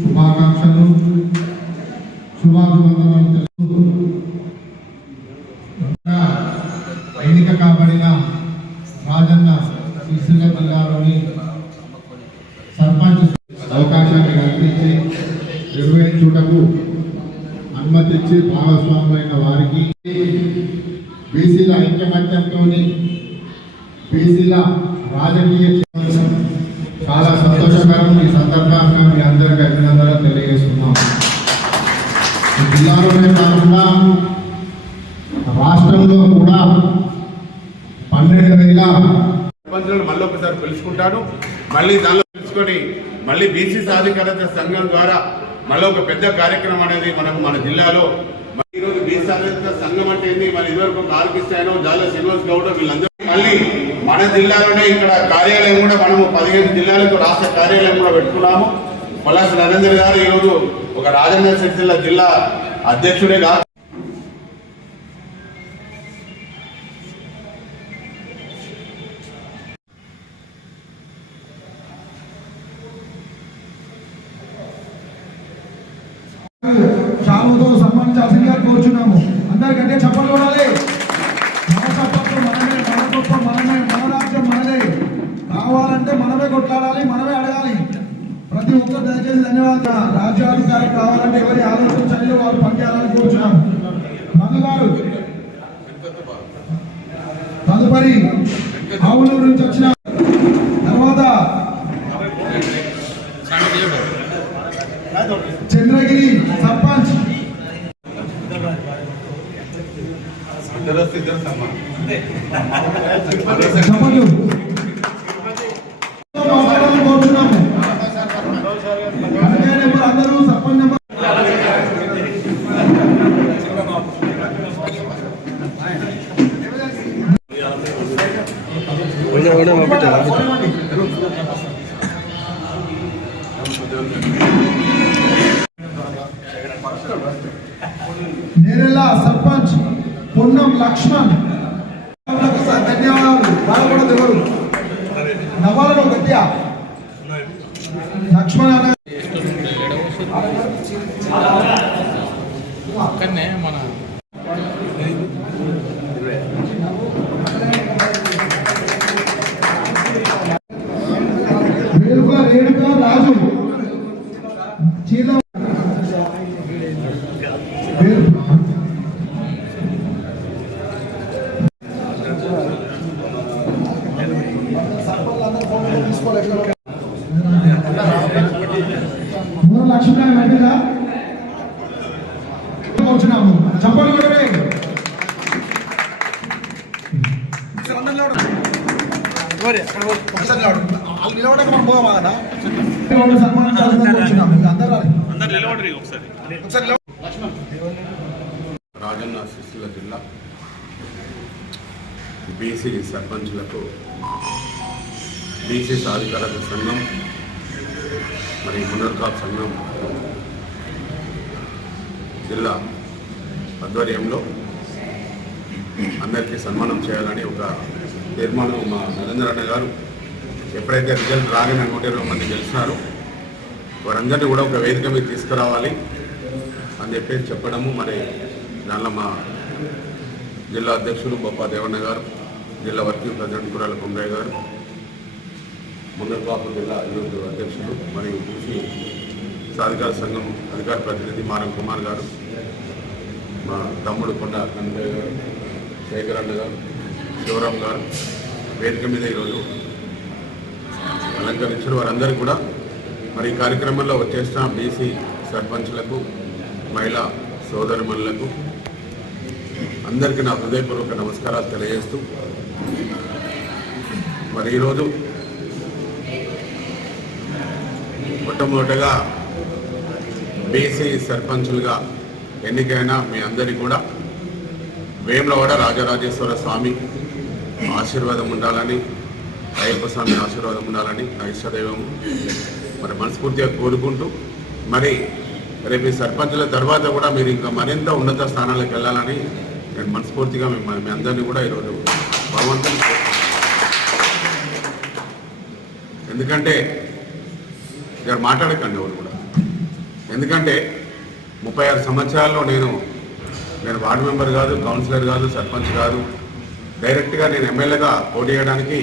శుభాకాంక్షలు శుభాభివందనాలు. ఎన్నిక కాబడిన రాజన్న సిరిసిల్ల జిల్లాలోని సర్పంచ్ అవకాశాన్ని కల్పించి నిర్వహించుటకు అనుమతించి భాగస్వాములైన వారికి బీసీల ఐక్యమత్యంతో బీసీల రాజకీయ చాలా సంతోషకరం. ఈ సందర్భంగా మీ అందరికీ అభినందనలు తెలియజేస్తున్నాం. జిల్లాలోనే కాకుండా రాష్ట్రంలో కూడా 12,000 మళ్ళీ ఒకసారి పిలుచుకుంటాను. మళ్ళీ దానిలో పిలుచుకొని మళ్ళీ బీసీ సాధికారత సంఘం ద్వారా మళ్ళీ ఒక పెద్ద కార్యక్రమం అనేది మన జిల్లాలో ఈరోజు బీసీ సాధికారత సంఘం అంటే ఏంది, మరి ఇదివరకు ఆర్కిస్తాయనో జాల శ్రీనివాస్ గౌడ్ వీళ్ళందరూ మళ్ళీ మన జిల్లాలోనే ఇక్కడ కార్యాలయం కూడా మనము 15 జిల్లాలకు రాష్ట్ర కార్యాలయం కూడా పెట్టుకున్నాము. పొలాసి నరేంద్ర గారు ఈరోజు ఒక రాజన్న సిరిసిల్ల జిల్లా అధ్యక్షుడే కాదు, చాలుతో సన్మానించాల్సిందిగా కోరుచున్నాము. అందరికంటే చప్పట్లు కొడాలి. మన చప్పట్లు మనమే, మన గొప్ప మనమే, మన రాజ్యం మనదే. కావాలంటే మనమే కొట్లాడాలి, మనమే అడగాలి. ప్రతి ఒక్కరు దయచేసి ధన్యవాదాలు. రాజ్యాధికారం కావాలంటే ఎవరి ఆలోచించాలి వారు పనిచేయాలని కోరుచున్నాము. మధుగారు తదుపరి ఆవులూరు నుంచి వచ్చిన తర్వాత చంద్రగిరి సర్పంచ్ కోరుచున్నాము. అందరూ సర్పంచ్ నెంబర్ నేరెల్లా సర్పంచ్ పొన్నం లక్ష్మణ్ ధన్యవాదాలు. బాధపడదు ఎవరు నవ్వాలను గట్టిగా లక్ష్మణ్ అన్న మన రేణుక రాజు చీల లక్ష్మీనారాయణ వెంటగా కూర్చున్నాము. చెప్పండి రాజన్న సిరిసిల్ల జిల్లా బీసీ సర్పంచులకు బీసీ సాధికారత సంఘం మరియు పునర్కాప్ సంఘం జిల్లా ఆధ్వర్యంలో అందరికీ సన్మానం చేయాలని ఒక తీర్మానం మా నరేంద్రన్న గారు ఎప్పుడైతే రిజల్ట్ రాగానే 120 మంది గెలిచినారో వారందరినీ కూడా ఒక వేదిక మీద తీసుకురావాలి అని చెప్పేసి చెప్పడము. మరి దానిలో మా జిల్లా అధ్యక్షులు బొప్ప దేవన్న గారు, జిల్లా వర్కింగ్ ప్రెసిడెంట్ కురాల కొంగయ్య గారు, మున్నర్కాపు జిల్లా ఈరోజు అధ్యక్షులు మరియు బీసీ సాధికార సంఘం అధికార ప్రతినిధి మారం కుమార్ గారు, మా తమ్ముడు కొండ కన్నయ్య గారు, శేఖరన్న గారు, శివరాం గారు వేదిక మీద ఈరోజు అలంకరించిన వారందరూ కూడా మరి ఈ కార్యక్రమంలో వచ్చేసిన బీసీ సర్పంచ్లకు, మహిళా సోదరిమణులకు అందరికీ నా హృదయపూర్వక నమస్కారాలు తెలియజేస్తూ మరి ఈరోజు మొట్టమొదటగా బీసీ సర్పంచులుగా ఎన్నికైన మీ అందరికీ కూడా వేములవాడ రాజరాజేశ్వర స్వామి ఆశీర్వాదం ఉండాలని, అయ్యప్ప స్వామి ఆశీర్వాదం ఉండాలని నా ఇష్టదైవం మరి మనస్ఫూర్తిగా కోరుకుంటూ మరి రేపు ఈ సర్పంచుల తర్వాత కూడా మీరు ఇంకా మరింత ఉన్నత స్థానాలకు వెళ్ళాలని నేను మనస్ఫూర్తిగా మీ అందరినీ కూడా ఈరోజు భగవంతుని ఎందుకంటే ఇక్కడ మాట్లాడకండి ఎవరు కూడా. ఎందుకంటే 36 సంవత్సరాల్లో నేను వార్డు మెంబర్ కాదు, కౌన్సిలర్ కాదు, సర్పంచ్ కాదు, డైరెక్ట్గా నేను ఎమ్మెల్యేగా పోటీ చేయడానికి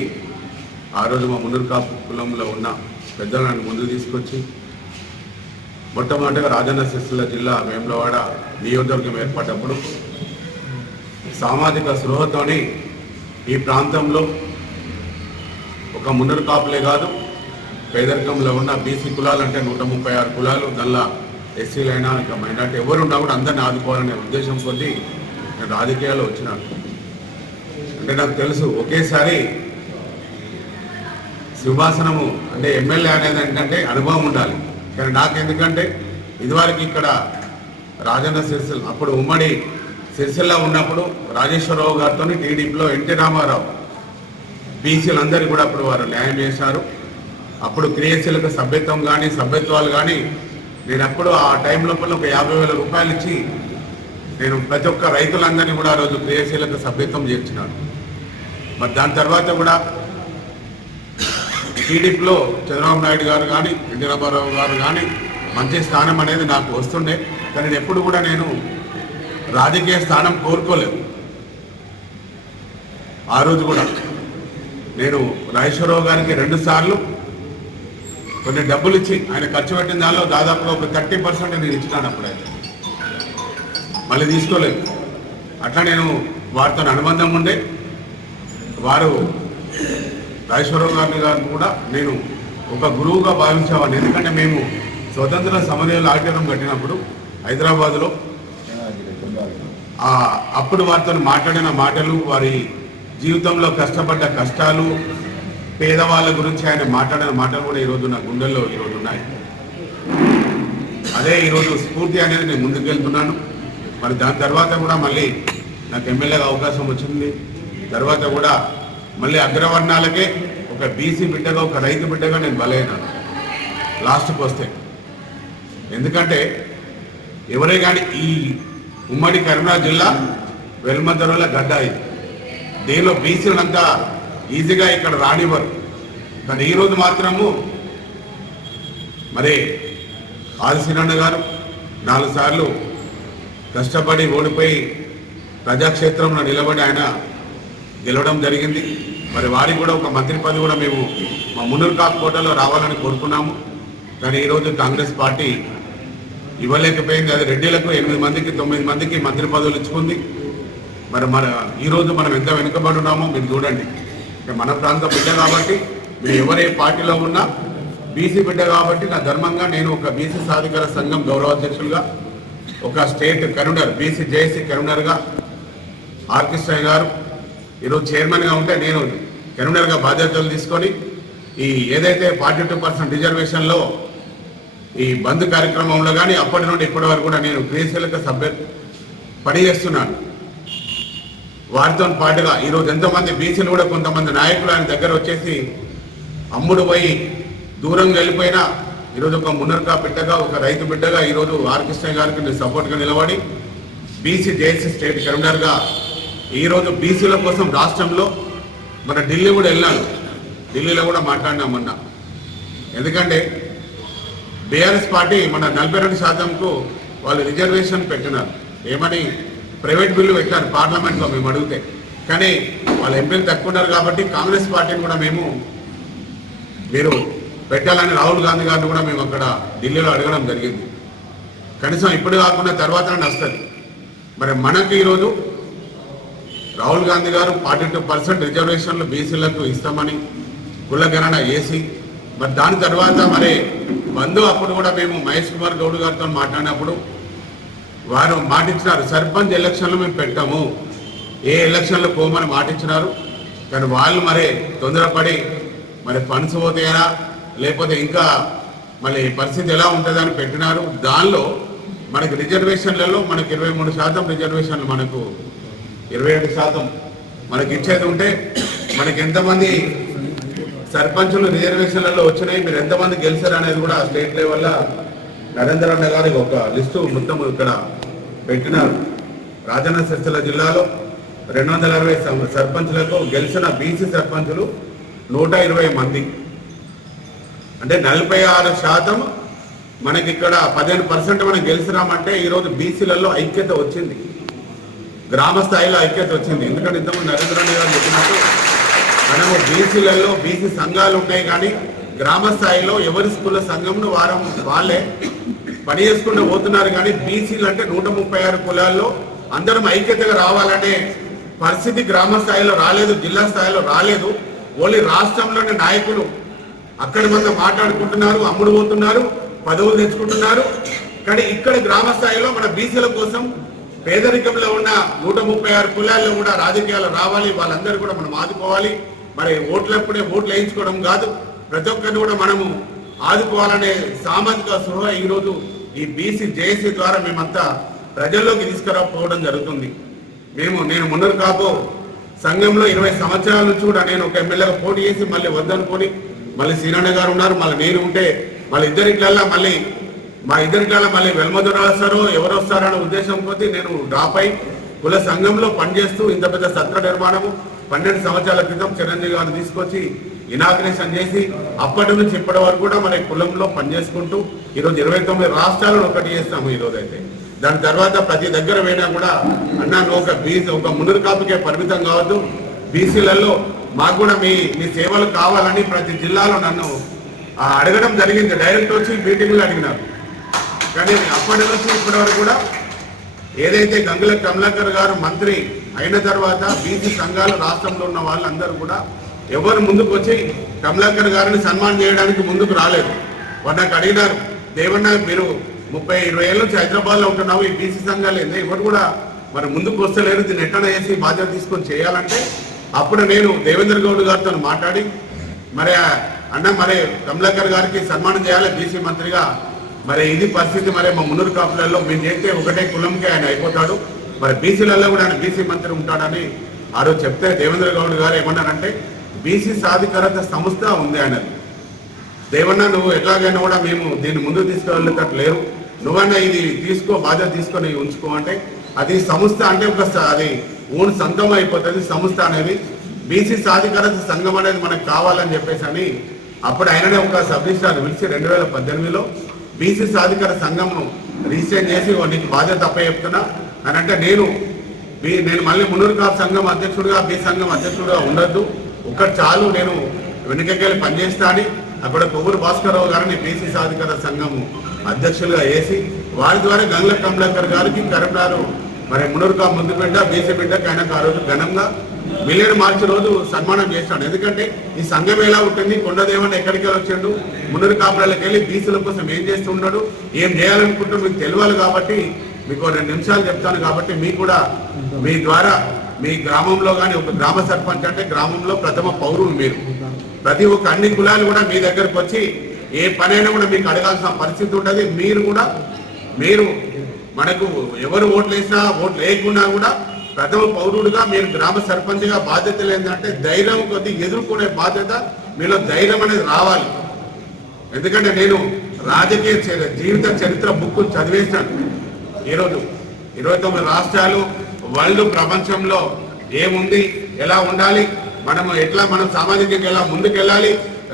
ఆ రోజు మా మున్నూరు కాపు కులంలో ఉన్న పెద్దలు నన్ను ముందుకు తీసుకొచ్చి మొట్టమొదటిగా రాజన్న సిరిసిల్ల జిల్లా వేములవాడ నియోజకవర్గం ఏర్పడ్డప్పుడు సామాజిక స్పృహతోని ఈ ప్రాంతంలో ఒక మున్నూరు కాపులే కాదు, పేదరికంలో ఉన్న బీసీ కులాలు అంటే 136 కులాలు, దానిలో ఎస్సీలైనా ఇంకా మైనార్టీ ఎవరున్నా కూడా అందరిని ఆదుకోవాలనే ఉద్దేశం కొద్దీ నేను రాజకీయాల్లో వచ్చినాను. అంటే నాకు తెలుసు ఒకేసారి సింహాసనము అంటే ఎమ్మెల్యే అనేది ఏంటంటే అనుభవం ఉండాలి. కానీ నాకెందుకంటే ఇదివరకు ఇక్కడ రాజన్న సిరిసిల్ల అప్పుడు ఉమ్మడి సిరిసిల్ల ఉన్నప్పుడు రాజేశ్వరరావు గారితో టీడీపీలో ఎన్టీ రామారావు బీసీలందరికీ కూడా అప్పుడు వారు న్యాయం చేశారు. అప్పుడు క్రియాశీలక సభ్యత్వం కానీ సభ్యత్వాలు కానీ నేను అప్పుడు ఆ టైం లోపల ఒక 50,000 రూపాయలు ఇచ్చి నేను ప్రతి ఒక్క రైతులందరినీ కూడా ఆ రోజు క్రియాశీలక సభ్యత్వం చేర్చినాను. మరి దాని తర్వాత కూడా టీడీపీలో చంద్రబాబు నాయుడు గారు కానీ ఎన్టీ రామారావు గారు కానీ మంచి స్థానం అనేది నాకు వస్తుండే. కానీ ఎప్పుడు కూడా నేను రాజకీయ స్థానం కోరుకోలేదు. ఆ రోజు కూడా నేను రాజేశ్వరరావు గారికి 2 సార్లు కొన్ని డబ్బులు ఇచ్చి ఆయన ఖర్చు పెట్టిన దానిలో దాదాపుగా ఒక 30% నేను ఇచ్చినాను. అప్పుడైతే మళ్ళీ తీసుకోలేదు. అట్లా నేను వారితో అనుబంధం ఉండే. వారు రాజేశ్వరరావు గారిని కూడా నేను ఒక గురువుగా భావించేవాడిని. ఎందుకంటే మేము స్వతంత్ర సమరయోధుల ఆడిటోరియం కట్టినప్పుడు హైదరాబాద్లో అప్పుడు వారితో మాట్లాడిన మాటలు, వారి జీవితంలో కష్టపడ్డ కష్టాలు, పేదవాళ్ళ గురించి ఆయన మాట్లాడిన మాటలు కూడా ఈరోజు నా గుండెల్లో ఈరోజు ఉన్నాయి. అదే ఈరోజు స్ఫూర్తి అనేది నేను ముందుకెళ్తున్నాను. మరి దాని తర్వాత కూడా మళ్ళీ నాకు ఎమ్మెల్యేగా అవకాశం వచ్చింది. తర్వాత కూడా మళ్ళీ అగ్రవర్ణాలకే ఒక బీసీ బిడ్డగా, ఒక రైతు బిడ్డగా నేను బలైనాను లాస్ట్కి వస్తే. ఎందుకంటే ఎవరే కానీ ఈ ఉమ్మడి కరీంనగర్ జిల్లా వెల్మదొరల గడ్డ ఇది. దీనిలో బీసీలంతా ఈజీగా ఇక్కడ రానివ్వరు. కానీ ఈరోజు మాత్రము మరి ఆదిశీనన్న గారు 4 సార్లు కష్టపడి ఓడిపోయి ప్రజాక్షేత్రంలో నిలబడి ఆయన గెలవడం జరిగింది. మరి వారికి కూడా ఒక మంత్రి పదవి కూడా మేము మా మున్నూరు కాపు కోటలో రావాలని కోరుకున్నాము. కానీ ఈరోజు కాంగ్రెస్ పార్టీ ఇవ్వలేకపోయింది. అది రెడ్డిలకు 8 మందికి 9 మందికి మంత్రి పదవులు ఇచ్చుకుంది. మరి ఈరోజు మనం ఎంత వెనుకబడి ఉన్నామో మీరు చూడండి. మన ప్రాంత బిడ్డ కాబట్టి మీరు ఎవరే పార్టీలో ఉన్నా బీసీ బిడ్డ కాబట్టి నా ధర్మంగా నేను ఒక బీసీ సాధికార సంఘం గౌరవాధ్యక్షులుగా, ఒక స్టేట్ కన్వీనర్ బీసీ జేఏసీ కన్వీనర్గా ఆర్కిస్ట్రా గారు ఈరోజు చైర్మన్గా ఉంటే నేను కన్వీనర్గా బాధ్యతలు తీసుకొని ఈ ఏదైతే 42% రిజర్వేషన్లో ఈ బంద్ కార్యక్రమంలో కానీ అప్పటి నుండి ఇప్పటి వరకు కూడా నేను క్రియాశీలక పనిచేస్తున్నాను. వారితో పాటుగా ఈరోజు ఎంతోమంది బీసీలు కూడా కొంతమంది నాయకులు ఆయన దగ్గర వచ్చేసి అమ్ముడు పోయి దూరంగా వెళ్ళిపోయినా ఈరోజు ఒక మున్నర్కా బిడ్డగా, ఒక రైతు బిడ్డగా ఈరోజు ఆర్కిస్ట్రా గారికి నేను సపోర్ట్గా నిలబడి బీసీ జేఏసీ స్టేట్ కన్వీనర్గా ఈరోజు బీసీల కోసం రాష్ట్రంలో మన ఢిల్లీ కూడా వెళ్ళాను. ఢిల్లీలో కూడా మాట్లాడినాం మొన్న. ఎందుకంటే బీఆర్ఎస్ పార్టీ మన 42%కు వాళ్ళు రిజర్వేషన్ పెట్టినారు. ఏమని ప్రైవేట్ బిల్లు పెట్టారు పార్లమెంట్లో మేము అడిగితే. కానీ వాళ్ళ ఎంపీలు తక్కువ ఉన్నారు కాబట్టి కాంగ్రెస్ పార్టీని కూడా మీరు పెట్టాలని రాహుల్ గాంధీ గారిని కూడా మేము అక్కడ ఢిల్లీలో అడగడం జరిగింది. కనీసం ఇప్పుడు కాకుండా తర్వాతనే వస్తుంది. మరి మనకు ఈరోజు రాహుల్ గాంధీ గారు 42% రిజర్వేషన్లు బీసీలకు ఇస్తామని కులగణన వేసి, మరి దాని తర్వాత మరి బంధు అప్పుడు కూడా మేము మహేష్ కుమార్ గౌడ్ గారితో మాట్లాడినప్పుడు వారు మాటిచ్చినారు, సర్పంచ్ ఎలక్షన్లు మేము పెట్టాము, ఏ ఎలక్షన్లు పోమని మాటిచ్చినారు. కానీ వాళ్ళు మరి తొందరపడి మరి ఫండ్స్ పోతాయా లేకపోతే ఇంకా మళ్ళీ పరిస్థితి ఎలా ఉంటుందని పెట్టినారు. దానిలో మనకి రిజర్వేషన్లలో మనకి 23% రిజర్వేషన్లు, మనకు 27% మనకి ఇచ్చేది ఉంటే మనకి ఎంతమంది సర్పంచులు రిజర్వేషన్లలో వచ్చినాయి, మీరు ఎంతమంది గెలిచారు అనేది కూడా స్టేట్ లెవెల్లో నరేంద్ర అన్న గారికి ఒక లిస్టు మొత్తం ఇక్కడ పెట్టినారు. రాజన్న సిరిసిల్ల జిల్లాలో 260 సర్పంచులకు గెలిచిన బీసీ సర్పంచులు 120 మంది. అంటే 46% మనకి ఇక్కడ 15% మనం గెలిచినామంటే ఈరోజు బీసీలలో ఐక్యత వచ్చింది, గ్రామ స్థాయిలో ఐక్యత వచ్చింది. ఎందుకంటే ఇంతకుముందు నరేంద్ర మోడీ గారు చెప్పినట్టు మనము బీసీలలో బీసీ సంఘాలు ఉన్నాయి, కానీ గ్రామ స్థాయిలో ఎవరి స్కూళ్ళ సంఘంను వాళ్ళే పని చేసుకుంటూ పోతున్నారు. కానీ బీసీలు అంటే 136 కులాల్లో అందరం ఐక్యతగా రావాలనే పరిస్థితి గ్రామ స్థాయిలో రాలేదు, జిల్లా స్థాయిలో రాలేదు. ఓన్లీ రాష్ట్రంలోని నాయకులు అక్కడి మంది మాట్లాడుకుంటున్నారు, అమ్ముడు పోతున్నారు, పదవులు తెచ్చుకుంటున్నారు. కానీ ఇక్కడ గ్రామ స్థాయిలో మన బీసీల కోసం పేదరికంలో ఉన్న 136 కులాల్లో కూడా రాజకీయాలు రావాలి, వాళ్ళందరూ కూడా మనం ఆదుకోవాలి. మరి ఓట్లప్పుడే ఓట్లు వేయించుకోవడం కాదు, ప్రతి ఒక్కరిని కూడా మనము ఆదుకోవాలనే సామాజిక స్పృహ ఈరోజు ఈ బీసీ జేఏసీ ద్వారా మేమంతా ప్రజల్లోకి తీసుకురాకపోవడం జరుగుతుంది. నేను మున్నూరు కాపు సంఘంలో 20 సంవత్సరాల నుంచి కూడా నేను ఒక ఎమ్మెల్యేగా పోటీ చేసి మళ్ళీ వద్దనుకొని మళ్ళీ సీనన్న గారు ఉన్నారు, మళ్ళీ నేను ఉంటే మా ఇద్దరిట్లల్లో మళ్ళీ వెల్మధుర వస్తారో ఎవరు వస్తారనే ఉద్దేశం కొద్దీ నేను డ్రాప్ అయి కుల సంఘంలో పనిచేస్తూ ఇంత పెద్ద సత్ర నిర్మాణము 12 సంవత్సరాల క్రితం చిరంజీవి గారిని తీసుకొచ్చి ఇనాగ్రేషన్ చేసి అప్పటి నుంచి ఇప్పటి వరకు కూడా మన కులంలో పనిచేసుకుంటూ ఈరోజు 29 రాష్ట్రాలను ఒకటి చేస్తాము. ఈరోజు అయితే దాని తర్వాత ప్రతి దగ్గర పోయినా కూడా అన్నా ఒక మున్నూరు కాపుకే పరిమితం కావద్దు, బీసీలలో మాకు కూడా మీ సేవలు కావాలని ప్రతి జిల్లాలో నన్ను అడగడం జరిగింది. డైరెక్ట్ వచ్చి మీటింగ్లు అడిగినారు. కానీ అప్పటి నుంచి ఇప్పటి వరకు కూడా ఏదైతే గంగుల కమలాకర్ గారు మంత్రి అయిన తర్వాత బీసీ సంఘాలు రాష్ట్రంలో ఉన్న వాళ్ళందరూ కూడా ఎవరు ముందుకు వచ్చి కమలాకర్ గారిని సన్మానం చేయడానికి ముందుకు రాలేదు. వారు నాకు అడిగినారు, దేవన్న మీరు 30-20 ఏళ్ళ నుంచి హైదరాబాద్లో ఉంటున్నావు, ఈ బీసీ సంఘాలు ఏంది ఎవరు కూడా మరి ముందుకు వస్తలేరు, దీన్ని ఎట్లా చేసి బాధ్యత తీసుకొని చేయాలంటే అప్పుడు నేను దేవేంద్ర గౌడ్ గారితో మాట్లాడి మరి కమలాకర్ గారికి సన్మానం చేయాలి బీసీ మంత్రిగా, మరి ఇది పరిస్థితి, మరి మా మున్నూరు కాపులలో మేము చేస్తే ఒకటే కులంకే ఆయన అయిపోతాడు, మరి బీసీలలో కూడా ఆయన బీసీ మంత్రి ఉంటాడని ఆ రోజు చెప్తే దేవేంద్ర గౌడ్ గారు ఏమన్నారంటే బీసీ సాధికారత సంస్థ ఉంది అన్నది. దేవన్న నువ్వు ఎట్లాగైనా కూడా మేము దీన్ని ముందుకు తీసుకెళ్ళేటట్టు లేరు, నువ్వన్నా ఇది తీసుకో, బాధ్యత తీసుకొని ఉంచుకో అంటే అది సంస్థ అంటే అది ఓన్ సంఘం అయిపోతుంది సంస్థ అనేది. బీసీ సాధికారత సంఘం అనేది మనకు కావాలని చెప్పేసి అని అప్పుడు ఆయననే ఒక సబ్ రిజిస్ట్రార్ పిలిచి 2018లో బీసీ సాధికార సంఘంను రిజిస్టర్ చేసి నీకు బాధ్యత అప్ప చెప్తున్నా అని అంటే నేను మళ్ళీ మున్నూరు కాపు సంఘం అధ్యక్షుడిగా బీ సంఘం అధ్యక్షుడిగా ఉండొద్దు, ఒక్కటి చాలు, నేను వెనుకకెళ్ళి పనిచేస్తా అని అక్కడ కొవ్వూరు భాస్కరరావు గారిని బీసీ సాధికార సంఘం అధ్యక్షులుగా వేసి వారి ద్వారా గంగుల కమలాకర్ గారికి కరీంనగర్ మరి మున్నూరు కాపు ముందు బిడ్డ బీసీ బిడ్డకి ఆయనకు ఆ రోజు ఘనంగా మిలియన్ మార్చి రోజు సన్మానం చేస్తాడు. ఎందుకంటే ఈ సంఘం ఎలా ఉంటుంది, కొండదేవన్న ఎక్కడికి వచ్చిండు, మున్నూరు కాపురాలకు వెళ్ళి బీసీల కోసం ఏం చేస్తున్నాడు, ఏం చేయాలనుకుంటూ మీకు తెలియాలి. కాబట్టి మీకు 2 నిమిషాలు చెప్తాను. కాబట్టి మీకు కూడా మీ ద్వారా మీ గ్రామంలో కానీ ఒక గ్రామ సర్పంచ్ అంటే గ్రామంలో ప్రథమ పౌరులు మీరు, ప్రతి ఒక్క అన్ని కులాలు కూడా మీ దగ్గరకు వచ్చి ఏ పనైనా కూడా మీకు అడగాల్సిన పరిస్థితి ఉంటుంది. మీరు మనకు ఎవరు ఓట్లు వేసినా ఓట్లు వేయకున్నా కూడా ప్రథమ పౌరుడుగా మీరు గ్రామ సర్పంచ్గా బాధ్యతలు ఏంటంటే ధైర్యం కొద్ది ఎదుర్కొనే బాధ్యత మీలో ధైర్యం అనేది రావాలి. ఎందుకంటే నేను రాజకీయ జీవిత చరిత్ర బుక్ చదివేశాను. ఈరోజు 29 రాష్ట్రాలు, వరల్డ్ ప్రపంచంలో ఏముంది, ఎలా ఉండాలి, మనం సామాజికంగా ఎలా ముందుకెళ్ళాలి,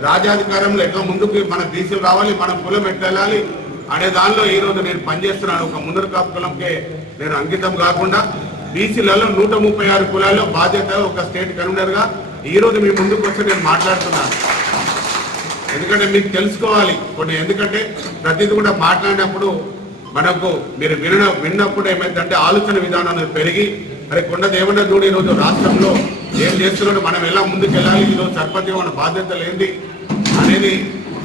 రాజ్యాధికారంలో ఎట్లా ముందుకు మన బీసీలు రావాలి, మన కులం ఎట్లా వెళ్ళాలి అనే దానిలో ఈరోజు నేను పనిచేస్తున్నాను. ఒక మున్నూరు కాపు కులంకే నేను అంకితం కాకుండా బీసీలలో 136 కులాల్లో బాధ్యత ఒక స్టేట్ కన్వీనర్గా ఈరోజు మీ ముందుకు వచ్చి నేను మాట్లాడుతున్నాను. ఎందుకంటే మీకు తెలుసుకోవాలి కొన్ని, ఎందుకంటే ప్రతిదీ కూడా మాట్లాడినప్పుడు మనకు మీరు విన్నప్పుడు ఏమైందంటే ఆలోచన విధానం పెరిగి అరే కొండదేవన్న చూడు ఈరోజు రాష్ట్రంలో ఏం చేస్తున్నాడు, మనం ఎలా ముందుకెళ్ళాలి, ఈరోజు సర్పంచ్గా మన బాధ్యతలు ఏంటి అనేది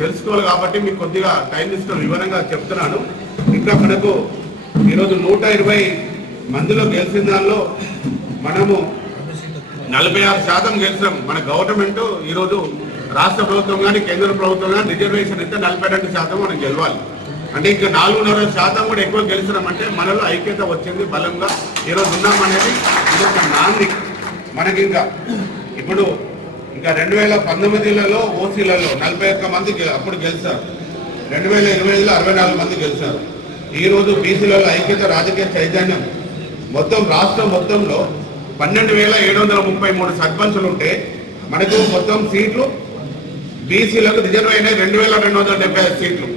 తెలుసుకోవాలి. కాబట్టి మీకు కొద్దిగా టైం తీసుకొని వివరంగా చెప్తున్నాను. ఇంకా మనకు ఈరోజు 120 మందిలో గెలిచిన దానిలో మనము 46% గెలిచాం. మన గవర్నమెంట్ ఈరోజు రాష్ట్ర ప్రభుత్వం కానీ కేంద్ర ప్రభుత్వం కానీ రిజర్వేషన్ అయితే 42% మనం గెలవాలి. అంటే ఇంకా 4.5% కూడా ఎక్కువ గెలిచినామంటే మనలో ఐక్యత వచ్చింది, బలంగా ఈరోజు ఉన్నామనేది ఇది ఒక నాంది మనకి. ఇప్పుడు 2019లో ఓసీలలో 41 మంది అప్పుడు గెలిచారు, 2020లో 64 మంది గెలిచారు. ఈరోజు బీసీలలో ఐక్యత, రాజకీయ చైతన్యం మొత్తం రాష్ట్రం మొత్తంలో 12,733 సర్పంచులు ఉంటే మనకు మొత్తం సీట్లు బీసీలకు రిజర్వ్ అయినాయి 2275 సీట్లు.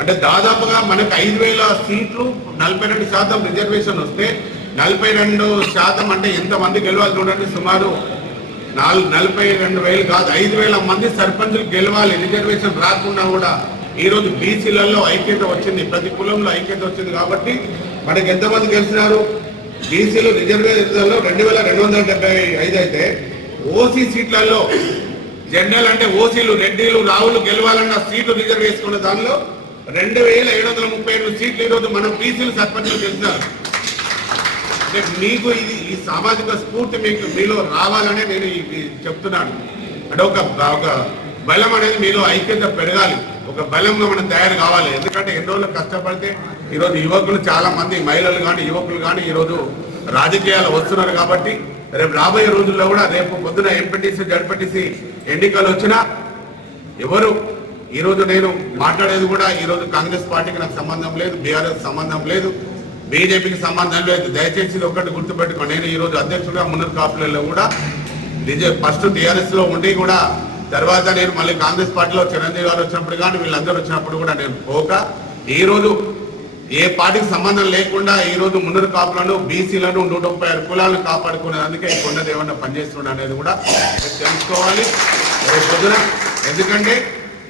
అంటే దాదాపుగా మనకు 5000 సీట్లు 42% రిజర్వేషన్ వస్తే 42% అంటే ఎంతమంది గెలవాలి చూడండి. సుమారు 42,000 కాదు 5,000 మంది సర్పంచులు గెలవాలి. రిజర్వేషన్ రాకుండా కూడా ఈరోజు బీసీలలో ఐక్యత వచ్చింది, ప్రతి కులంలో ఐక్యత వచ్చింది. కాబట్టి మనకి ఎంతమంది గెలిచినారు బీసీలు రిజర్వేషన్లో 2275 అయితే ఓసీ సీట్లలో జనరల్ అంటే ఓసీలు రెడ్డిలు రావులు గెలవాలన్న సీట్లు రిజర్వ్ చేసుకున్న దానిలో 2,737 సీట్లు ఈరోజు మనం బీసీలు సర్పంచులు గెలిచినారు. అంటే మీకు ఇది ఈ సామాజిక స్ఫూర్తి మీలో రావాలనే నేను చెప్తున్నాను. అంటే ఒక బలం అనేది మీలో ఐక్యత పెరగాలి, ఒక బలంగా మనం తయారు కావాలి. ఎందుకంటే ఎన్ని రోజులు కష్టపడితే ఈరోజు యువకులు చాలా మంది మహిళలు కానీ యువకులు కానీ ఈరోజు రాజకీయాలు వస్తున్నారు. కాబట్టి రేపు రాబోయే రోజుల్లో కూడా రేపు పొద్దున ఎంపీటీసీ జడ్పీటీసీ ఎన్నికలు వచ్చినా ఎవరు ఈరోజు నేను మాట్లాడేది కూడా ఈరోజు కాంగ్రెస్ పార్టీకి నాకు సంబంధం లేదు, బీఆర్ఎస్ సంబంధం లేదు, బీజేపీకి సంబంధం లేదు. దయచేసి ఒకటి గుర్తుపెట్టుకోండి, నేను ఈరోజు అధ్యక్షుడిగా మున్నూరు కాపులలో కూడా ఫస్ట్ టీఆర్ఎస్ లో ఉండి కూడా తర్వాత నేను మళ్ళీ కాంగ్రెస్ పార్టీలో చిరంజీవి గారు వచ్చినప్పుడు కానీ వీళ్ళందరూ వచ్చినప్పుడు కూడా నేను పోక ఈరోజు ఏ పార్టీకి సంబంధం లేకుండా ఈరోజు మున్నూరు కాపులను బీసీలను 136 కులాలను కాపాడుకునేందుకే ఈ కొండ దేవన్న పనిచేస్తున్నాడు అనేది కూడా తెలుసుకోవాలి రేపు పొద్దున. ఎందుకంటే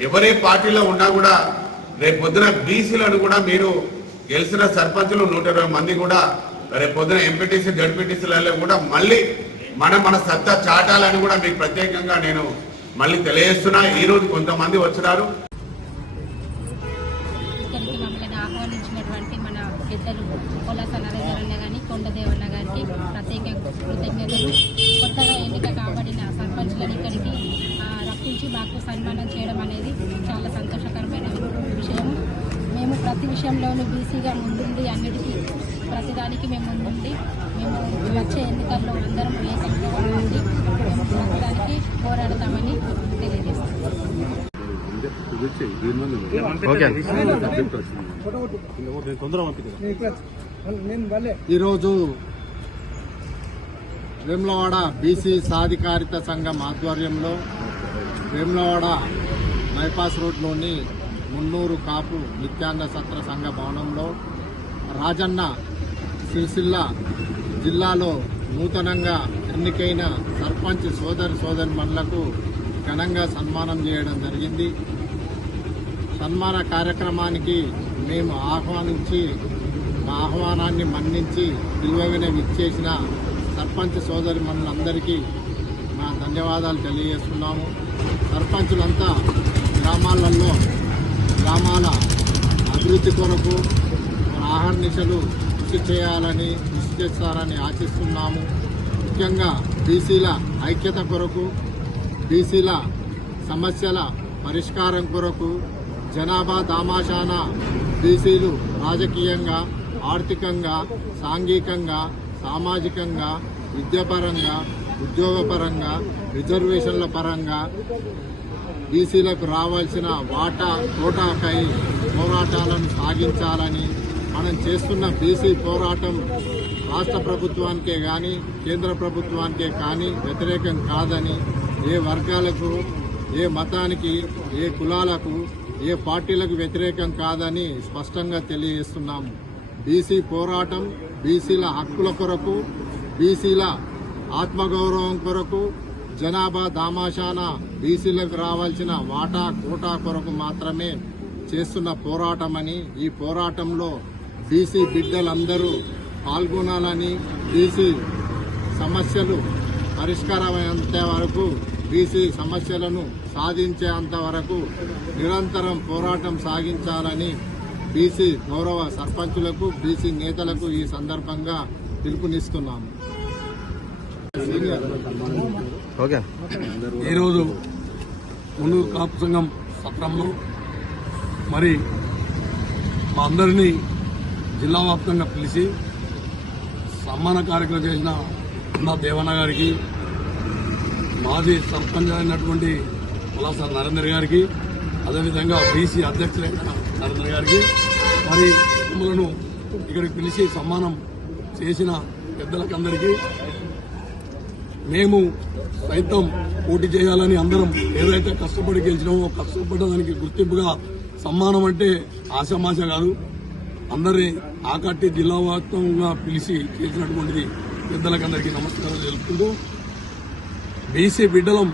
ఎవరే పార్టీలో ఉన్నా కూడా రేపు పొద్దున బీసీలను కూడా మీరు గెలిచిన సర్పంచులు 120 మంది కూడా రేపు పొద్దున ఎంపీటీసీ జడ్పీటీసీలలో కూడా మళ్ళీ మన సత్తా చాటాలని కూడా మీకు ప్రత్యేకంగా నేను మళ్ళీ తెలియజేస్తున్నా. ఈ రోజు కొంతమంది వచ్చినారు. ఇక్కడికి మమ్మల్ని ఆహ్వానించినటువంటి మన పెద్దలు పొలాస నరేంద్రన్న గారి కొండదేవన్న గారికి ప్రత్యేక కృతజ్ఞతలు. కొత్తగా ఎన్నిక కాబడిన సర్పంచ్లను ఇక్కడికి రప్పించి మాకు సన్మానం చేయడం అనేది చాలా సంతోషకరమైన విషయం. మేము ప్రతి విషయంలోనూ బీసీగా ముందుండి అన్నిటికీ ప్రతిదానికి మేము ముందుండి మేము వచ్చే ఎన్నికల్లో అందరం ఏకంగా ఉండి మేము ప్రతిదానికి పోరాడతామని తెలియజేస్తాం. ఈరోజు వేములవాడ బీసీ సాధికారిత సంఘం ఆధ్వర్యంలో వేములవాడ బైపాస్ రోడ్లోని మున్నూరు కాపు నిత్యాన్న సత్ర సంఘ భవనంలో రాజన్న సిరిసిల్ల జిల్లాలో నూతనంగా ఎన్నికైన సర్పంచ్ సోదరిమణులకు ఘనంగా సన్మానం చేయడం జరిగింది. సన్మాన కార్యక్రమానికి మేము ఆహ్వానించి మా ఆహ్వానాన్ని మన్నించి విలువైన విచ్చేసిన సర్పంచ్ సోదరిమణులందరికీ మా ధన్యవాదాలు తెలియజేస్తున్నాము. సర్పంచులంతా గ్రామాలలో గ్రామాల అభివృద్ధి కొరకు ఆహర్నిశలు కృషి చేయాలని కృషి చేస్తారని ఆశిస్తున్నాము. ముఖ్యంగా బీసీల ఐక్యత కొరకు బీసీల సమస్యల పరిష్కారం కొరకు జనాభా దామాషాన బీసీలు రాజకీయంగా ఆర్థికంగా సాంఘికంగా సామాజికంగా విద్యాపరంగా ఉద్యోగపరంగా రిజర్వేషన్ల పరంగా బీసీలకు రావాల్సిన కోటాకై పోరాటాలను సాగించాలని మనం చేస్తున్న బీసీ పోరాటం రాష్ట్ర ప్రభుత్వానికే కానీ కేంద్ర ప్రభుత్వానికే కానీ వ్యతిరేకం కాదని ఏ వర్గాలకు ఏ మతానికి ఏ కులాలకు ఏ పార్టీలకు వ్యతిరేకం కాదని స్పష్టంగా తెలియజేస్తున్నాము. బీసీ పోరాటం బీసీల హక్కుల కొరకు బీసీల ఆత్మగౌరవం కొరకు జనాభా దామాషాన బీసీలకు రావాల్సిన కోటా కొరకు మాత్రమే చేస్తున్న పోరాటమని ఈ పోరాటంలో బీసీ బిడ్డలందరూ పాల్గొనాలని బీసీ సమస్యలు పరిష్కారమయ్యేంత వరకు బీసీ సమస్యలను సాధించేంత వరకు నిరంతరం పోరాటం సాగించాలని బీసీ గౌరవ సర్పంచులకు బీసీ నేతలకు ఈ సందర్భంగా పిలుపునిస్తున్నాము. ఈరోజు మున్నూరు కాపు సంఘం సత్రంలో మరి మా అందరినీ జిల్లా వ్యాప్తంగా పిలిచి సన్మాన కార్యక్రమం చేసిన నా దేవన్న గారికి, మాజీ సర్పంచ్ అయినటువంటి పొలాస నరేందర్ గారికి, అదేవిధంగా బీసీ అధ్యక్షులైన నరేందర్ గారికి, మరి మమ్మలను ఇక్కడికి పిలిచి సన్మానం చేసిన పెద్దలకందరికీ మేము సైతం పోటీ చేయాలని అందరం ఏదైతే కష్టపడి గెలిచినామో కష్టపడడానికి గుర్తింపుగా సమ్మానం అంటే ఆశామాష కాదు. అందరినీ ఆకట్టి జిల్లా వ్యాప్తంగా పిలిచి చేసినటువంటిది పెద్దలకందరికీ నమస్కారం తెలుపుకుంటూ బీసీ బిడ్డలం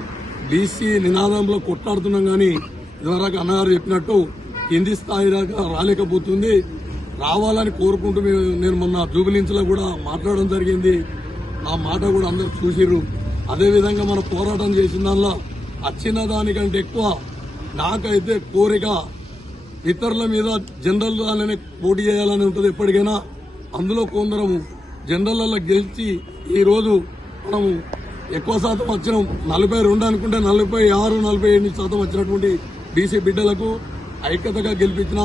బీసీ నినాదంలో కొట్లాడుతున్నాం కానీ ఇదివరకు అన్నగారు చెప్పినట్టు కింది స్థాయి దాకా రాలేకపోతుంది. రావాలని కోరుకుంటూ నేను మొన్న జూబిలీన్స్లో కూడా మాట్లాడడం జరిగింది. ఆ మాట కూడా అందరు చూసిర్రు. అదేవిధంగా మనం పోరాటం చేసిన దానిలో వచ్చిన దానికంటే ఎక్కువ నాకైతే కోరిక ఇతరుల మీద జనరల్ దానినే పోటీ చేయాలని ఉంటుంది ఎప్పటికైనా. అందులో కొందరము జనరల్లో గెలిచి ఈరోజు మనము ఎక్కువ శాతం వచ్చినాం. 42 అనుకుంటే 46, 47% వచ్చినటువంటి బీసీ బిడ్డలకు ఐక్యతగా గెలిపించిన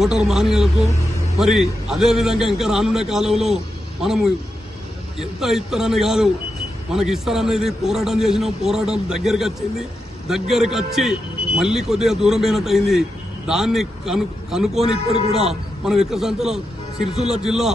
ఓటరు మాన్యులకు మరి అదేవిధంగా ఇంకా రానుండే కాలంలో మనము ఎంత ఇస్తారని కాదు మనకి ఇస్తారనేది పోరాటం చేసినాం. పోరాటం దగ్గరికి వచ్చింది. దగ్గరికి వచ్చి మళ్లీ కొద్దిగా దూరమైనట్టు అయింది. దాన్ని కనుక్కొని ఇప్పటికి కూడా మనం ఎక్కువ సంఖ్యలో సిరిసిల్ల జిల్లా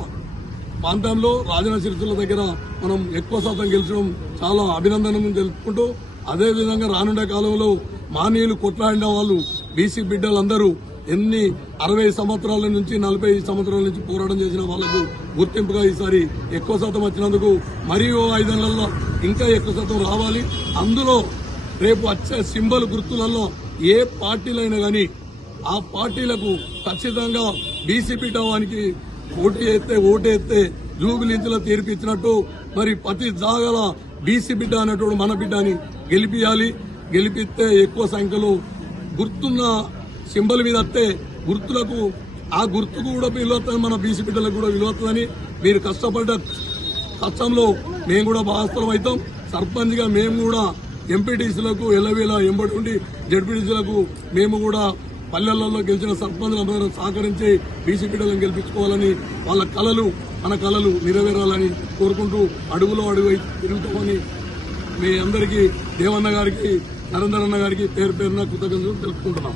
ప్రాంతంలో రాజన్న సిరిసిల్ల దగ్గర మనం ఎక్కువ శాతం గెలిచడం చాలా అభినందనలు తెలుపుకుంటూ అదేవిధంగా రానుండే కాలంలో మానీయులు కొట్లాడిన వాళ్ళు బీసీ బిడ్డలందరూ ఎన్ని 60 సంవత్సరాల నుంచి 40 సంవత్సరాల నుంచి పోరాటం చేసిన వాళ్లకు గుర్తింపుగా ఈసారి ఎక్కువ శాతం వచ్చినందుకు మరియు 5 ఏళ్లలో ఇంకా ఎక్కువ శాతం రావాలి. అందులో రేపు వచ్చే సింబల్ గుర్తులలో ఏ పార్టీలైనా కానీ ఆ పార్టీలకు ఖచ్చితంగా బీసీ బిడ్డవానికి ఓటేస్తే జూబిలీన్స్లో తీర్పు ఇచ్చినట్టు మరి ప్రతి జాగల బీసీ బిడ్డ అనేటువంటి మన బిడ్డని గెలిపియాలి. గెలిపిస్తే ఎక్కువ సంఖ్యలో గుర్తున్న సింబల్ మీద వస్తే గుర్తులకు ఆ గుర్తుకు కూడా విలువ వస్తుంది. మన బీసీ బిడ్డలకు కూడా విలువ వస్తుందని మీరు కష్టపడ్డ కష్టంలో మేము కూడా భాగస్థలం అవుతాం. సర్పంచ్గా మేము కూడా ఎంపీటీసీలకు ఎల్లవేళ ఎంబడి ఉండి జడ్పీటీసీలకు మేము కూడా పల్లెలలో గెలిచిన సర్పంచులందరూ సహకరించి బీసీ బిడ్డలను గెలిపించుకోవాలని వాళ్ళ కళలు మన కళలు నెరవేరాలని కోరుకుంటూ అడుగులో అడుగు తిరుగుతామని మీ అందరికీ దేవన్న గారికి నరేందర్ అన్న గారికి పేరు పేరున కృతజ్ఞతలు తెలుపుకుంటున్నాం.